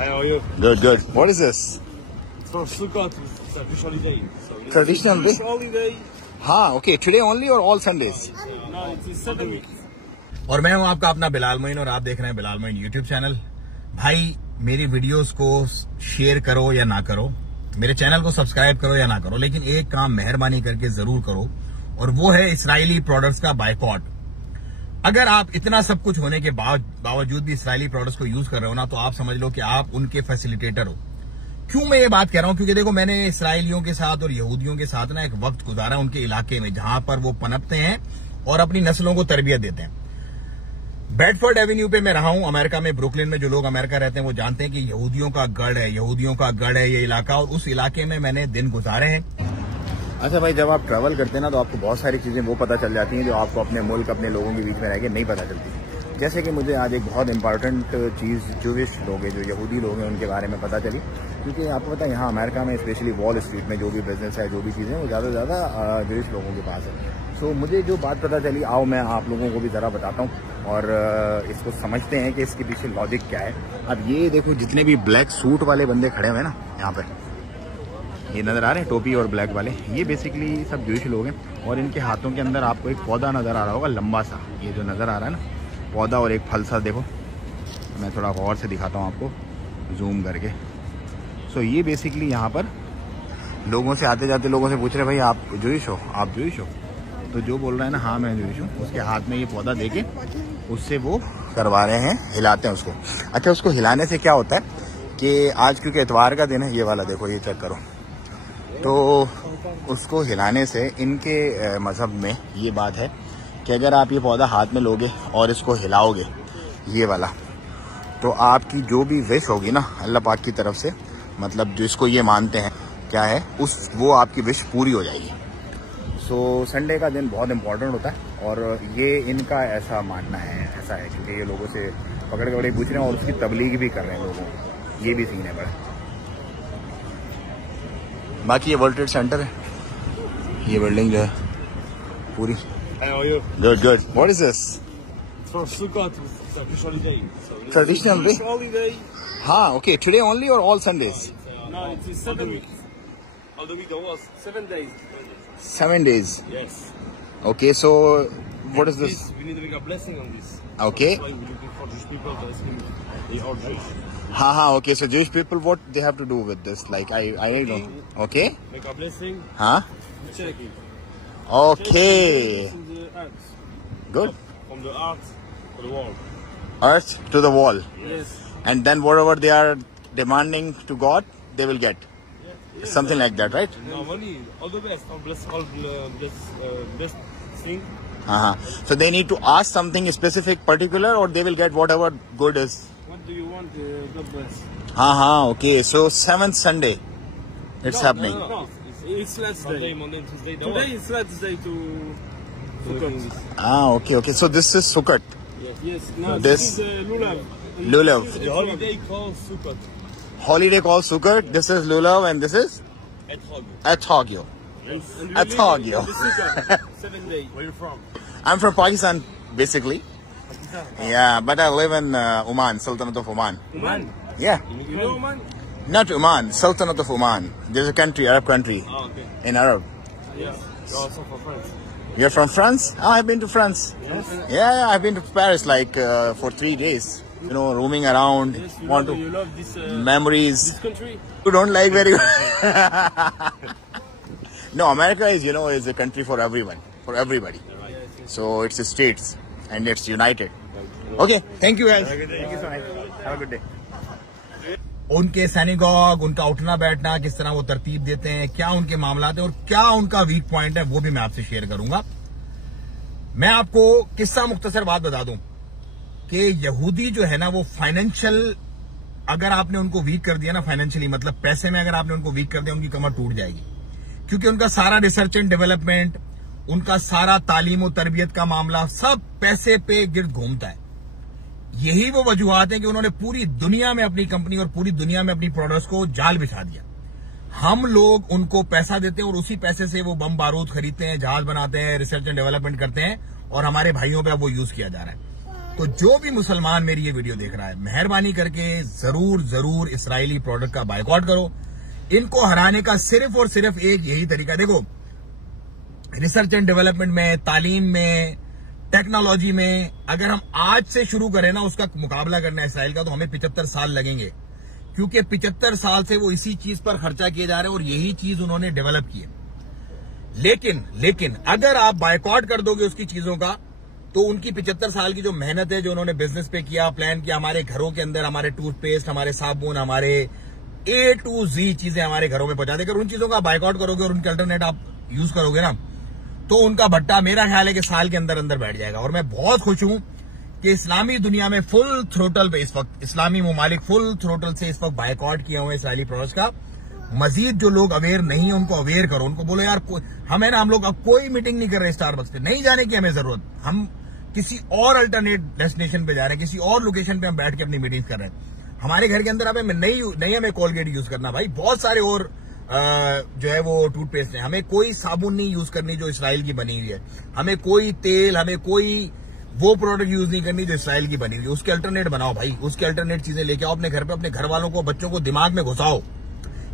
Hi, how are you? Good, good. What is this? It's from Stuttgart. It's a fish holiday. Traditional fish holiday. हाँ, okay. Today only or all Sundays? No, it's 7 weeks. और मैं हूं आपका अपना बिलाल मोइन और आप देख रहे हैं बिलाल मोइन यूट्यूब चैनल। भाई मेरी वीडियोस को शेयर करो या ना करो, मेरे चैनल को सब्सक्राइब करो या ना करो, लेकिन एक काम मेहरबानी करके जरूर करो और वो है इस्राएली प्रोडक्ट्स का बायकॉट। अगर आप इतना सब कुछ होने के बावजूद भी इस्राएली प्रोडक्ट्स को यूज कर रहे हो ना, तो आप समझ लो कि आप उनके फैसिलिटेटर हो। क्यों मैं ये बात कह रहा हूं? क्योंकि देखो, मैंने इसराइलियों के साथ और यहूदियों के साथ ना एक वक्त गुजारा उनके इलाके में, जहां पर वो पनपते हैं और अपनी नस्लों को तरबियत देते हैं। बेडफोर्ड एवेन्यू पे मैं रहा हूं अमेरिका में, ब्रुकलिन में। जो लोग अमेरिका रहते हैं वो जानते हैं कि यहूदियों का गढ़ है ये इलाका, और उस इलाके में मैंने दिन गुजारे हैं। अच्छा भाई, जब आप ट्रैवल करते हैं ना, तो आपको बहुत सारी चीजें वो पता चल जाती हैं जो आपको अपने मुल्क, अपने लोगों के बीच में रह के नहीं पता चलती। जैसे कि मुझे आज एक बहुत इंपॉर्टेंट चीज जूविश लोग हैं, जो यहूदी लोग हैं, उनके बारे में पता चली। क्योंकि आपको पता है यहाँ अमेरिका में स्पेशली वॉल स्ट्रीट में जो भी बिजनेस है, जो भी चीज़ें, वो ज़्यादा से ज़्यादा जूविश लोगों के पास है। सो मुझे जो बात पता चली, आओ मैं आप लोगों को भी ज़रा बताता हूँ और इसको समझते हैं कि इसके पीछे लॉजिक क्या है। अब ये देखो, जितने भी ब्लैक सूट वाले बंदे खड़े हुए हैं ना यहाँ पे, ये नज़र आ रहे हैं, टोपी और ब्लैक वाले, ये बेसिकली सब जूविश लोग हैं। और इनके हाथों के अंदर आपको एक पौधा नज़र आ रहा होगा, लंबा सा, ये जो नज़र आ रहा है ना पौधा, और एक फल सा। देखो मैं थोड़ा गौर से दिखाता हूँ आपको जूम करके। सो ये बेसिकली यहाँ पर लोगों से, आते जाते लोगों से पूछ रहे, भाई आप जूविश हो, आप जूविश हो? तो जो बोल रहा है ना हाँ मैं जूविश हूँ, उसके हाथ में ये पौधा देके उससे वो करवा रहे हैं, हिलाते हैं उसको। अच्छा, उसको हिलाने से क्या होता है कि आज क्योंकि इतवार का दिन है, ये वाला देखो, ये चेक करो, तो उसको हिलाने से इनके मज़हब में ये बात है कि अगर आप ये पौधा हाथ में लोगे और इसको हिलाओगे, ये वाला, तो आपकी जो भी विश होगी ना अल्लाह पाक की तरफ से, मतलब जो इसको ये मानते हैं क्या है, वो आपकी विश पूरी हो जाएगी। सो संडे का दिन बहुत इंपॉर्टेंट होता है और ये इनका ऐसा मानना है, ऐसा है, क्योंकि ये लोगों से पकड़ पूछ रहे हैं और उसकी तबलीग भी कर रहे हैं लोगों को। ये भी सीन है बड़ा। बाकी ये वर्ल्ड ट्रेड सेंटर है, ये बिल्डिंग जो है पूरी। Hi, how are you? Good, good. What is this? It's from Stuttgart. It's a fish holiday. Traditional fish holiday. हाँ, okay. Today only or all Sundays? No, it's 7 weeks. All the week there was 7 days. 7 days. Yes. Okay, so what is this? We need to make a blessing on this. Okay. That's why we're looking for Jewish people to ask him. They are Jewish. हाँ, okay. So Jewish people, what they have to do with this? Like I don't know. Okay. Make a blessing. हाँ. Check it. Okay. From the earth. Good. From the earth to the wall. Earth to the wall, Yes. and then whatever they are demanding to God, they will get. Yes. Something like that, right? No, money. All the best. All best thing. So they need to ask something specific, particular, or they will get whatever good is. What do you want? God bless. Okay. So 7th Sunday, it's happening. No. It's last day. Monday, Tuesday. Today is last day to Sukkot. Okay. So this is Sukkot. Yes. No, This- is Lulav. Lulav. The holiday called Sukkot. Holiday called Sukkot. This is Lulav, and this is Ethogio. And I told you. 7 days. Where you from? I'm from Pakistan, basically. Pakistan. Yeah, but I live in Oman, Sultanate of Oman. Oman. Yeah, You know Oman? not Oman, Sultanate of Oman. There's a country, Arab country, Oh, okay. in Arab. Yes. You're also from France. You're from France? I've been to France. Yes. Yeah, I've been to Paris like for 3 days. You know, roaming around. Yes. Want to You love this memories. this country. You don't like very well. No, America is, you know, is a country for everyone, for everybody. So it's a states and it's united. Okay, thank you guys. Thank you so much. Have a good day. उनके synagogue, उनका उठना बैठना, किस तरह वो तरतीब देते हैं, क्या उनके मामलात है और क्या उनका वीक पॉइंट है, वो भी मैं आपसे शेयर करूंगा। मैं आपको किस्सा मुख्तसर बात बता दूं कि यहूदी जो है ना, वो फाइनेंशियल, अगर आपने उनको वीक कर दिया ना फाइनेंशियली, मतलब पैसे में अगर आपने उनको वीक कर दिया, उनकी कमर टूट जाएगी। क्योंकि उनका सारा रिसर्च एंड डेवलपमेंट, उनका सारा तालीम और तरबियत का मामला सब पैसे पे गिर्द घूमता है। यही वो वजूहात है कि उन्होंने पूरी दुनिया में अपनी कंपनी और पूरी दुनिया में अपनी प्रोडक्ट्स को जाल बिछा दिया। हम लोग उनको पैसा देते हैं और उसी पैसे से वो बम बारूद खरीदते हैं, जहाज बनाते हैं, रिसर्च एंड डेवलपमेंट करते हैं और हमारे भाइयों पे अब वो यूज किया जा रहा है। तो जो भी मुसलमान मेरी ये वीडियो देख रहा है, मेहरबानी करके जरूर इस्राएली प्रोडक्ट का बायकॉट करो। इनको हराने का सिर्फ और सिर्फ एक यही तरीका, देखो रिसर्च एंड डेवलपमेंट में, तालीम में, टेक्नोलॉजी में अगर हम आज से शुरू करें ना उसका मुकाबला करना है इसराइल का, तो हमें 75 साल लगेंगे, क्योंकि 75 साल से वो इसी चीज पर खर्चा किए जा रहे हैं और यही चीज उन्होंने डेवलप की है। लेकिन अगर आप बायकॉट कर दोगे उसकी चीजों का, तो उनकी 75 साल की जो मेहनत है, जो उन्होंने बिजनेस पे किया, प्लान किया, हमारे घरों के अंदर हमारे टूथपेस्ट, हमारे साबुन, हमारे A to Z चीजें हमारे घरों में पहुंचा देकर उन चीजों का बायकॉट करोगे और उनके अल्टरनेट आप यूज करोगे ना, तो उनका भट्टा मेरा ख्याल है कि साल के अंदर अंदर बैठ जाएगा। और मैं बहुत खुश हूं कि इस्लामी दुनिया में फुल थ्रोटल पे इस वक्त इस्लामी ममालिक फुल थ्रोटल से इस वक्त बायकॉट किया हुआ है इसराइली प्रोडक्ट्स का। मजीद जो लोग अवेयर नहीं है उनको अवेयर करो, उनको बोलो यार हम है ना, हम लोग अब कोई मीटिंग नहीं कर रहे स्टारबक्स पे, नहीं जाने की हमें जरूरत, हम किसी और अल्टरनेट डेस्टिनेशन पे जा रहे हैं, किसी और लोकेशन पे हम बैठ के अपनी मीटिंग कर रहे हैं। हमारे घर के अंदर अब नहीं हमें कोलगेट यूज करना भाई, बहुत सारे और जो है वो टूथपेस्ट है, हमें कोई साबुन नहीं यूज करनी जो इसराइल की बनी हुई है, हमें कोई तेल, हमें कोई वो प्रोडक्ट यूज नहीं करनी जो इसराइल की बनी हुई है। उसके अल्टरनेट बनाओ भाई, उसके अल्टरनेट चीजें लेके आओ अपने घर पे, अपने घर वालों को, बच्चों को दिमाग में घुसाओ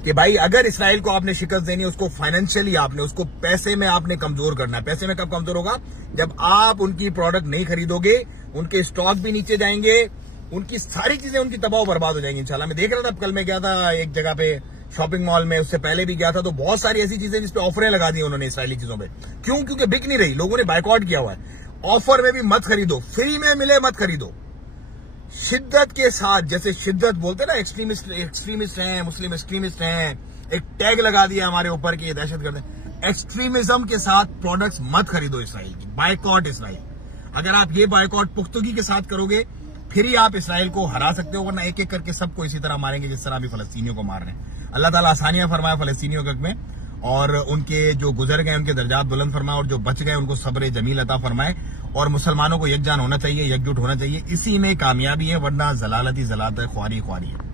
कि भाई अगर इसराइल को आपने शिकस्त देनी है, उसको फाइनेंशियली आपने, उसको पैसे में आपने कमजोर करना है। पैसे में कब कमजोर होगा? जब आप उनकी प्रोडक्ट नहीं खरीदोगे, उनके स्टॉक भी नीचे जाएंगे, उनकी सारी चीजें उनकी तबाह बर्बाद हो जाएंगी इंशाल्लाह। मैं देख रहा था, कल मैं गया था एक जगह पे शॉपिंग मॉल में, उससे पहले भी गया था, तो बहुत सारी ऐसी चीजें जिसपे ऑफरें लगा दी उन्होंने इसराइली चीजों पे। क्यों? क्योंकि बिक नहीं रही, लोगों ने बायकॉट किया हुआ है। ऑफर में भी मत खरीदो, फ्री में मिले मत खरीदो, शिद्दत के साथ, जैसे शिद्दत बोलते ना, एक्सट्रीमिस्ट हैं, मुस्लिम एक्सट्रीमिस्ट हैं, एक टैग लगा दिया हमारे ऊपर कि ये दहशतगर्द है। एक्सट्रीमिज्म के साथ प्रोडक्ट्स मत खरीदो इसराइल की, बायकॉट इसराइल। अगर आप ये बायकॉट पुख्तगी के साथ करोगे फिर ही आप इसराइल को हरा सकते हो, वरना एक एक करके सबको इसी तरह मारेंगे जिस तरह अभी फलस्तीनियों को मार रहे हैं। अल्लाह ताला आसानियां फरमाए फलस्तीनियों के हक में, और उनके जो गुजर गए उनके दर्जात बुलंद फरमाए, और जो बच गए उनको सब्र जमील अता फरमाए। और मुसलमानों को यकजान होना चाहिए, एकजुट होना चाहिए, इसी में कामयाबी है, वरना जलालत ही जलालत है, ख्वारी ख्वारी है।